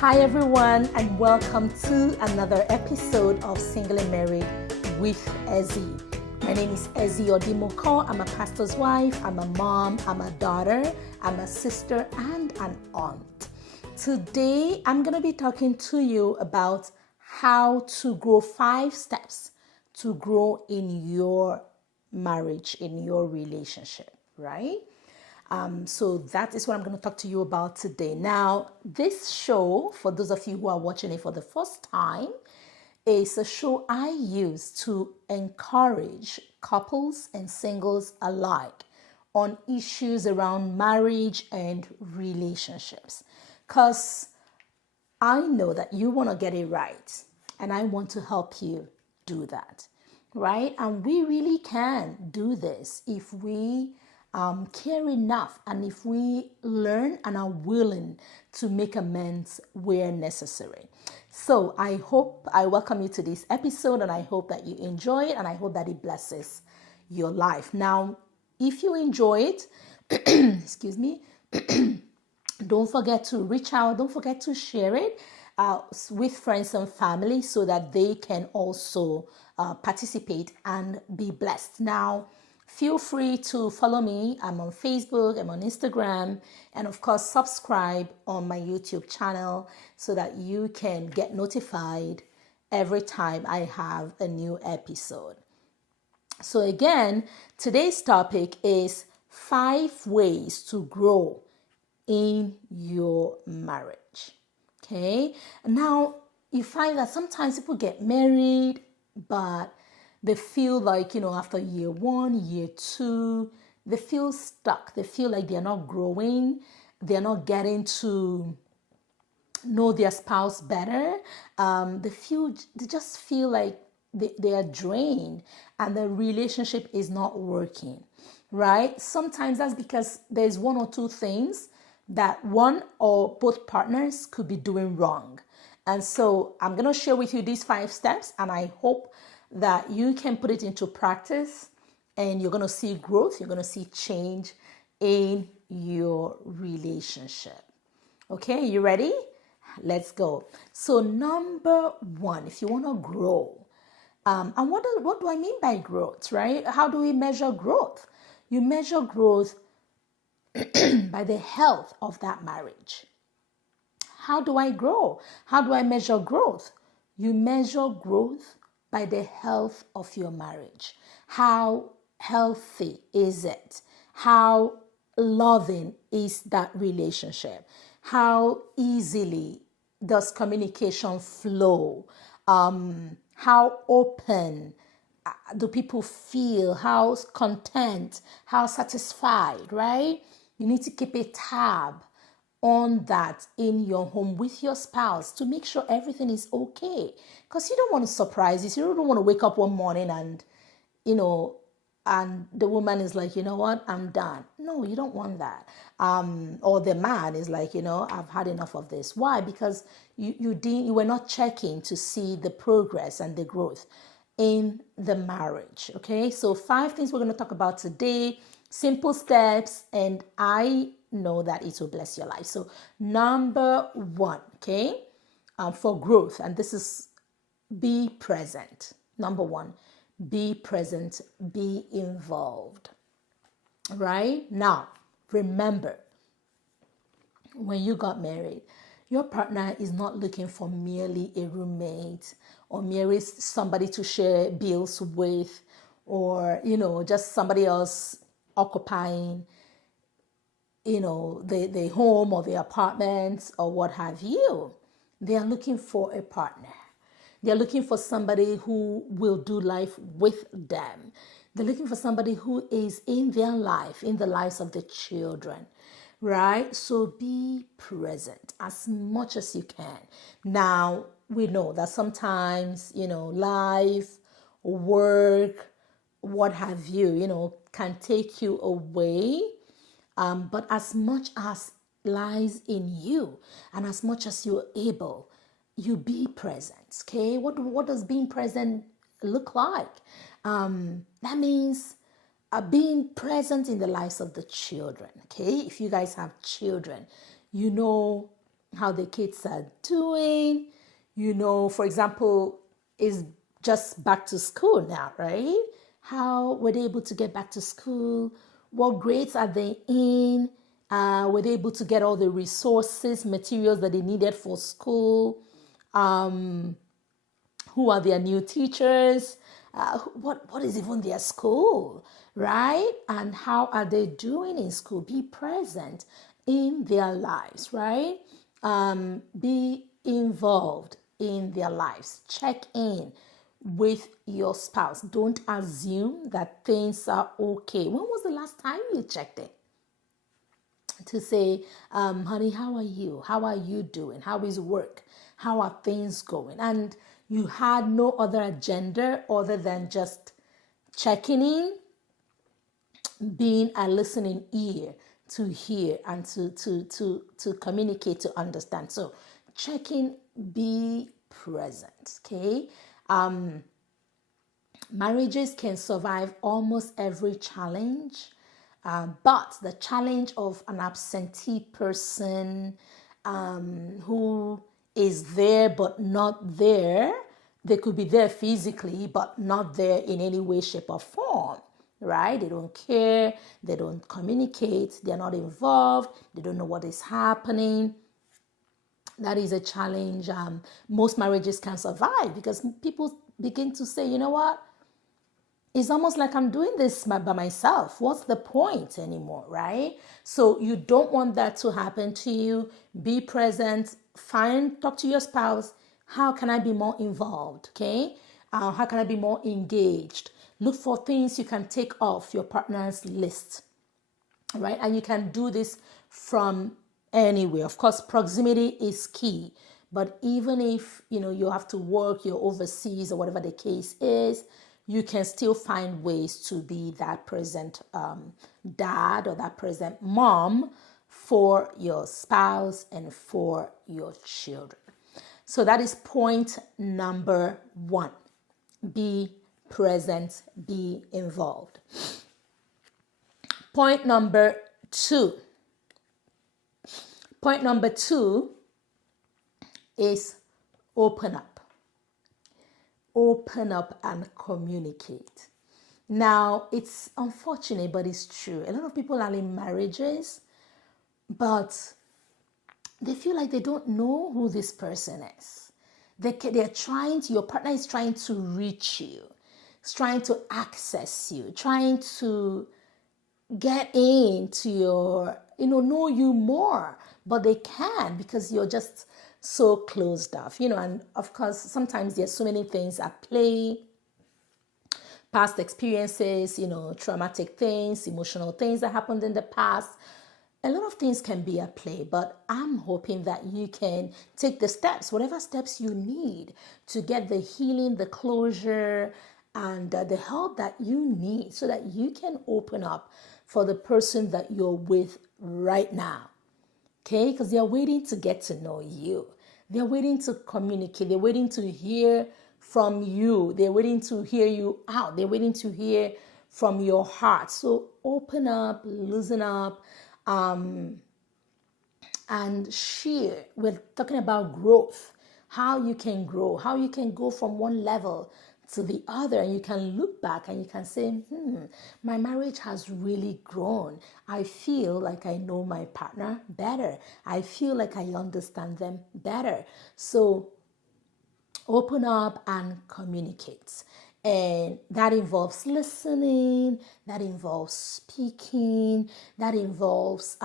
Hi everyone, and welcome to another episode of Single and Married with Ezzy. My name is Ezzy Odimoko. I'm a pastor's wife, I'm a mom, I'm a daughter, I'm a sister, and an aunt. Today, I'm going to be talking to you about how to grow 5 steps to grow in your marriage, in your relationship, right? So that is what I'm going to talk to you about today. Now, this show, for those of you who are watching it for the first time, is a show I use to encourage couples and singles alike on issues around marriage and relationships. Because I know that you want to get it right, and I want to help you do that, right? And we really can do this if we care enough and if we learn and are willing to make amends where necessary. So I welcome you to this episode, and I hope that you enjoy it, and I hope that it blesses your life. Now, if you enjoy it, excuse me, don't forget to reach out. Don't forget to share it with friends and family so that they can also participate and be blessed. Now, feel free to follow me. I'm on Facebook, I'm on Instagram, and of course, subscribe on my YouTube channel so that you can get notified every time I have a new episode. So again, today's topic is 5 ways to grow in your marriage. Okay. Now, you find that sometimes people get married, but they feel like, after year 1, year 2, they feel stuck. They feel like they're not growing. They're not getting to know their spouse better. They just feel like they are drained and the relationship is not working, right? Sometimes that's because there's 1 or 2 things that one or both partners could be doing wrong. And so I'm going to share with you these 5 steps, and I hope that you can put it into practice and you're going to see growth, you're going to see change in your relationship. Okay, you ready? Let's go. So number 1, if you want to grow, and what do I mean by growth, right? How do we measure growth? You measure growth by the health of that marriage. How do I grow? How do I measure growth? You measure growth by the health of your marriage. How healthy is it? How loving is that relationship? How easily does communication flow? How open do people feel? How content? How satisfied, right? You need to keep a tab on that in your home with your spouse to make sure everything is okay. Because you don't want to surprise you. You don't want to wake up one morning and, and the woman is like, you know what, I'm done. No, you don't want that. Or the man is like, I've had enough of this. Why? Because you were not checking to see the progress and the growth in the marriage. Okay, so 5 things we're going to talk about today, simple steps, and I know that it will bless your life. So number 1, okay, for growth, and this is be present. Number 1, be present, be involved. Right now, remember, when you got married, your partner is not looking for merely a roommate or merely somebody to share bills with, or, just somebody else occupying, the home or the apartment or what have you. They are looking for a partner. They're looking for somebody who will do life with them. They're looking for somebody who is in their life, in the lives of the children, right? So be present as much as you can. Now, we know that sometimes, life, work, what have you, can take you away. But as much as lies in you and as much as you're able, you be present. Okay, what does being present look like? That means being present in the lives of the children. Okay, if you guys have children, how the kids are doing. For example, is just back to school now, right? How were they able to get back to school? What grades are they in? Were they able to get all the resources, materials that they needed for school? Who are their new teachers? What is even their school, right? And how are they doing in school? Be present in their lives, right? Be involved in their lives. Check in with your spouse. Don't assume that things are okay. When was the last time you checked in? To say, honey, how are you? How are you doing? How is work? How are things going? And you had no other agenda other than just checking in, being a listening ear to hear and to communicate, to understand. So check in, be present, okay? Marriages can survive almost every challenge, but the challenge of an absentee person who is there but not there, they could be there physically but not there in any way, shape, or form, right? They don't care, they don't communicate, they're not involved, they don't know what is happening. That is a challenge. Most marriages can survive because people begin to say, you know what? It's almost like I'm doing this by myself. What's the point anymore, right? So you don't want that to happen to you. Be present. Talk to your spouse. How can I be more involved, okay? How can I be more engaged? Look for things you can take off your partner's list, right? And you can do this from anywhere. Of course, proximity is key. But even if, you have to work, you're overseas or whatever the case is, you can still find ways to be that present dad or that present mom for your spouse and for your children. So that is point number 1. Be present, be involved. Point number 2. Point number 2 is open up. Open up and communicate. Now, it's unfortunate, but it's true. A lot of people are in marriages, but they feel like they don't know who this person is. Your partner is trying to reach you, is trying to access you, trying to get into your, know you more, but they can't because you're just so closed off, and of course, sometimes there's so many things at play, past experiences, traumatic things, emotional things that happened in the past. A lot of things can be at play, but I'm hoping that you can take the steps, whatever steps you need to get the healing, the closure, and the help that you need so that you can open up for the person that you're with right now. Okay, because they're waiting to get to know you. They're waiting to communicate. They're waiting to hear from you. They're waiting to hear you out. They're waiting to hear from your heart. So open up, loosen up, and share. We're talking about growth, how you can grow, how you can go from one level to the other, and you can look back and you can say, my marriage has really grown. I feel like I know my partner better. I feel like I understand them better. So open up and communicate. And that involves listening, that involves speaking, that involves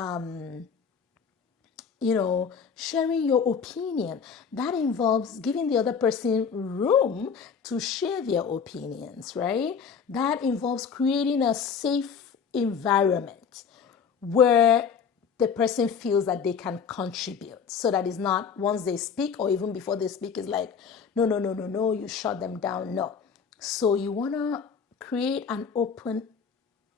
sharing your opinion. That involves giving the other person room to share their opinions, right? That involves creating a safe environment where the person feels that they can contribute. So that is not once they speak or even before they speak is like, no, you shut them down. No. So you want to create an open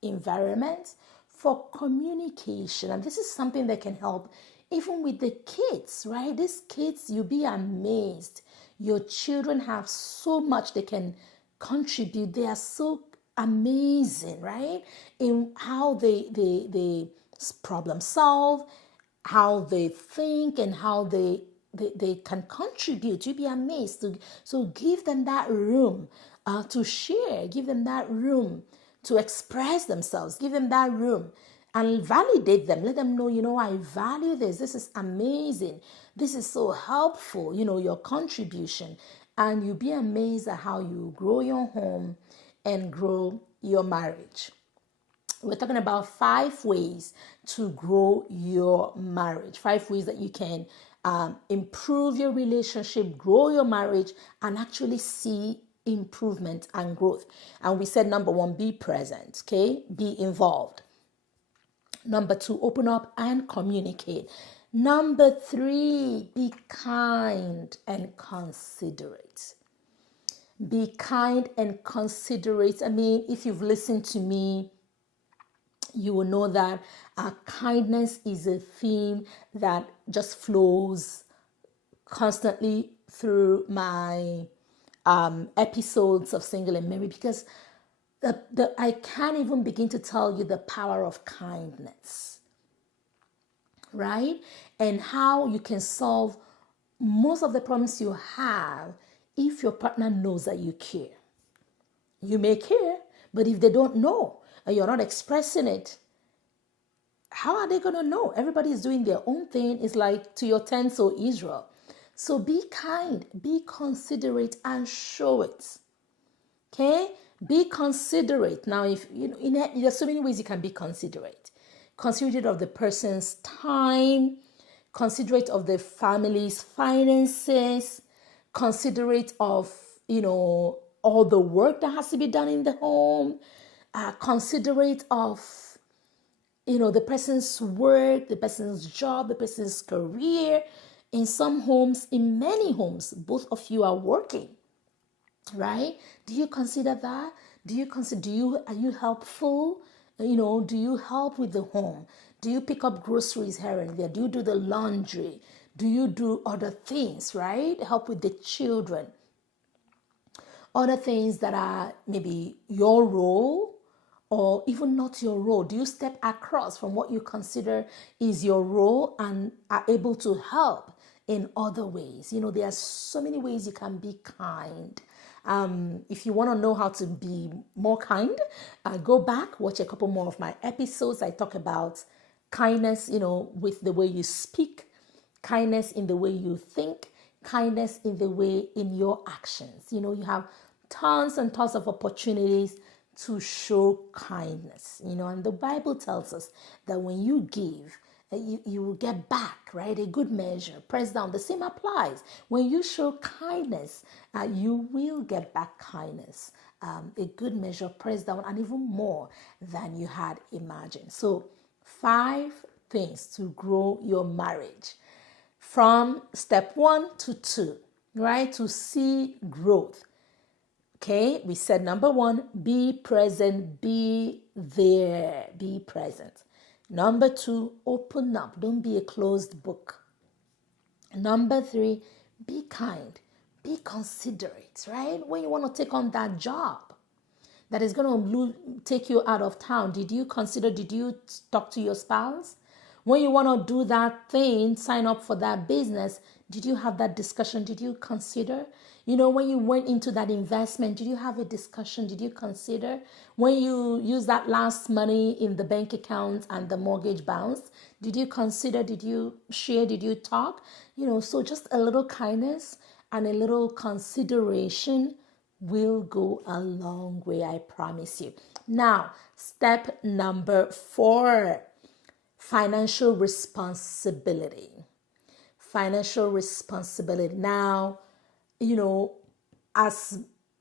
environment for communication. And this is something that can help even with the kids, right? These kids, you'll be amazed. Your children have so much they can contribute. They are so amazing, right? In how they problem solve, how they think and how they can contribute. You'll be amazed. So give them that room to share. Give them that room to express themselves. Give them that room and validate them. Let them know, I value this. This is amazing. This is so helpful, your contribution. And you'll be amazed at how you grow your home and grow your marriage. We're talking about 5 ways to grow your marriage, 5 ways that you can improve your relationship, grow your marriage, and actually see improvement and growth. And we said, number 1, be present, okay? Be involved. Number 2, open up and communicate. Number 3, be kind and considerate. Be kind and considerate. I mean, if you've listened to me, you will know that kindness is a theme that just flows constantly through my episodes of Single and Married, because I can't even begin to tell you the power of kindness, right? And how you can solve most of the problems you have if your partner knows that you care. You may care, but if they don't know and you're not expressing it, how are they going to know? Everybody is doing their own thing. It's like to your tent, so Israel. So be kind, be considerate, and show it. Okay? Be considerate. Now, if there's so many ways you can be considerate. Considerate of the person's time, considerate of the family's finances, considerate of, all the work that has to be done in the home, considerate of, the person's work, the person's job, the person's career. In some homes, in many homes, both of you are working, right? Do you consider that? Are you helpful? Do you help with the home? Do you pick up groceries here and there? Do you do the laundry? Do you do other things, right? Help with the children. Other things that are maybe your role or even not your role. Do you step across from what you consider is your role and are able to help in other ways? There are so many ways you can be kind. If you want to know how to be more kind, go back, watch a couple more of my episodes. I talk about kindness, with the way you speak, kindness in the way you think, kindness in the way in your actions. You have tons and tons of opportunities to show kindness, and the Bible tells us that when you give, you will get back, right? A good measure, pressed down. The same applies. When you show kindness, you will get back kindness. A good measure, pressed down, and even more than you had imagined. So 5 things to grow your marriage from step 1 to 2, right? To see growth. Okay, we said number 1, be present, be there, be present. Number 2, open up, don't be a closed book. Number 3, be kind, be considerate, right? When you want to take on that job that is going to take you out of town, did you talk to your spouse? When you want to do that thing, sign up for that business, did you have that discussion? Did you consider? When you went into that investment, did you have a discussion? Did you consider? When you use that last money in the bank account and the mortgage bounced, did you consider? Did you share? Did you talk? So just a little kindness and a little consideration will go a long way, I promise you. Now, step number 4, financial responsibility. Financial responsibility. Now, as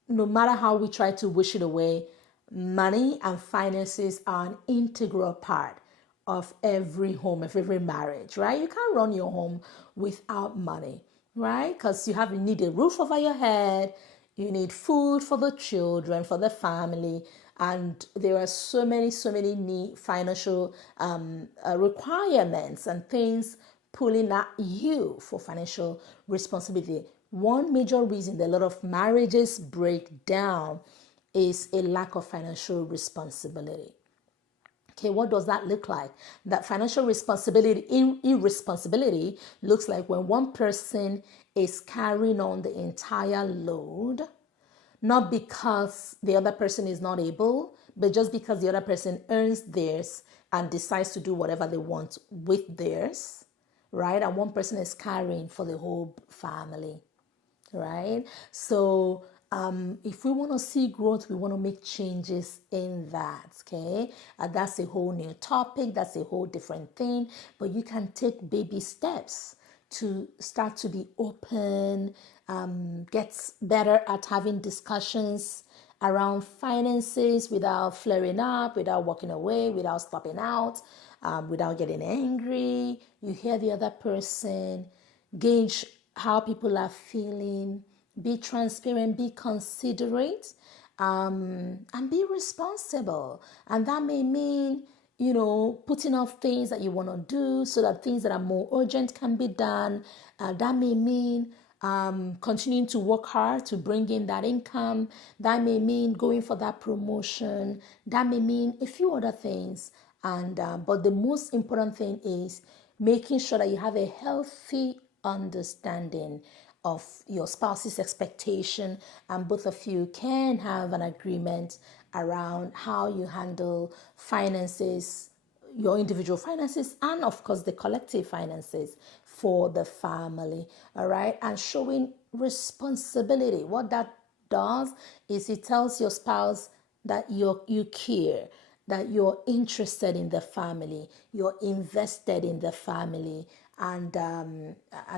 no matter how we try to wish it away, money and finances are an integral part of every home, of every marriage, right? You can't run your home without money, right? Because you need a roof over your head, you need food for the children, for the family, and there are so many financial requirements and things pulling at you for financial responsibility. One major reason that a lot of marriages break down is a lack of financial responsibility. Okay, what does that look like? That financial responsibility, irresponsibility looks like when one person is carrying on the entire load, not because the other person is not able, but just because the other person earns theirs and decides to do whatever they want with theirs, right? And one person is carrying for the whole family, right? So if we want to see growth, we want to make changes in that, okay? That's a whole new topic. That's a whole different thing. But you can take baby steps to start to be open, get better at having discussions around finances without flaring up, without walking away, without stopping out, without getting angry. You hear the other person, gauge how people are feeling, be transparent, be considerate, and be responsible. And that may mean, putting off things that you want to do so that things that are more urgent can be done. That may mean continuing to work hard to bring in that income. That may mean going for that promotion. That may mean a few other things. And but the most important thing is making sure that you have a healthy understanding of your spouse's expectation, and both of you can have an agreement around how you handle finances, your individual finances, and of course the collective finances for the family. All right, and showing responsibility. What that does is it tells your spouse that you care, that you're interested in the family, you're invested in the family, and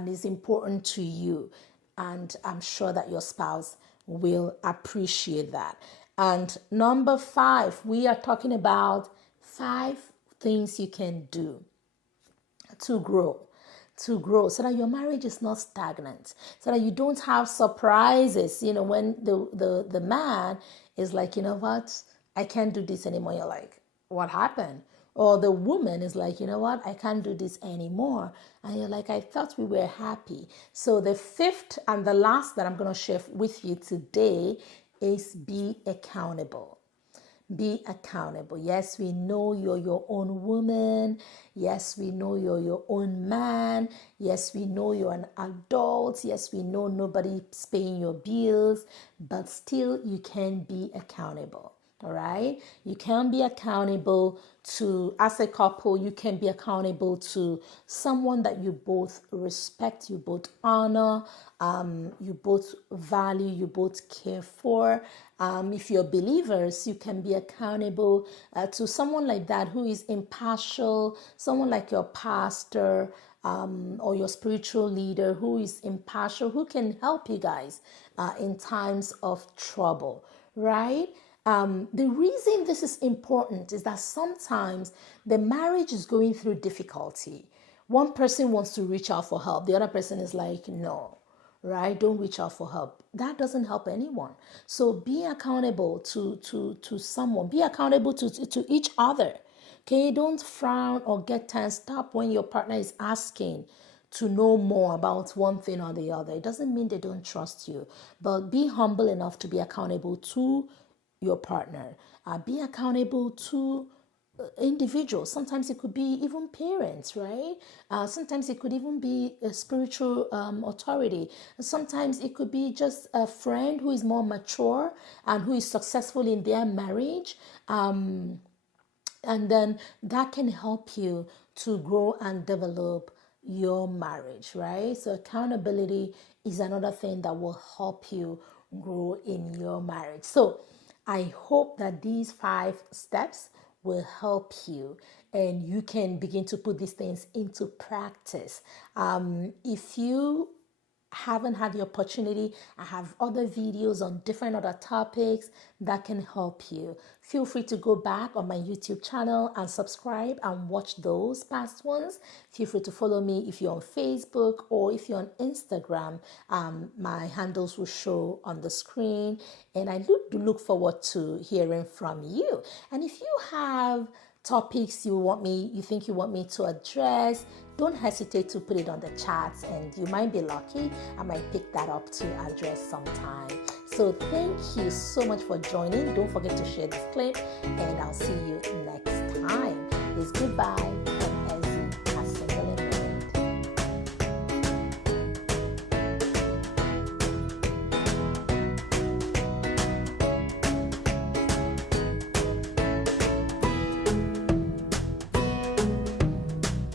it's important to you. And I'm sure that your spouse will appreciate that. And number 5, we are talking about 5 things you can do to grow so that your marriage is not stagnant, so that you don't have surprises, when the man is like, what, I can't do this anymore. You're like, what happened? Or the woman is like, what, I can't do this anymore. And you're like, I thought we were happy. So the 5th and the last that I'm going to share with you today is be accountable. Be accountable. Yes, we know you're your own woman. Yes, we know you're your own man. Yes, we know you're an adult. Yes, we know nobody's paying your bills, but still you can be accountable. All right. You can be accountable to, as a couple, you can be accountable to someone that you both respect, you both honor, you both value, you both care for. If you're believers, you can be accountable to someone like that who is impartial, someone like your pastor, or your spiritual leader who is impartial, who can help you guys in times of trouble, right? The reason this is important is that sometimes the marriage is going through difficulty. One person wants to reach out for help. The other person is like, no, right? Don't reach out for help. That doesn't help anyone. So be accountable to someone. Be accountable to each other. Okay, don't frown or get tensed up when your partner is asking to know more about one thing or the other. It doesn't mean they don't trust you, but be humble enough to be accountable to your partner. Be accountable to individuals. Sometimes it could be even parents, right? Sometimes it could even be a spiritual authority. Sometimes it could be just a friend who is more mature and who is successful in their marriage. And then that can help you to grow and develop your marriage, right? So accountability is another thing that will help you grow in your marriage. So I hope that these 5 steps will help you and you can begin to put these things into practice. If you haven't had the opportunity, I have other videos on different other topics that can help you. Feel free to go back on my YouTube channel and subscribe and watch those past ones. Feel free to follow me if you're on Facebook or if you're on Instagram. My handles will show on the screen, and I look forward to hearing from you. And if you have topics you think you want me to address, don't hesitate to put it on the chats, and you might be lucky. I might pick that up to address sometime. So thank you so much for joining. Don't forget to share this clip, and I'll see you next time. Goodbye.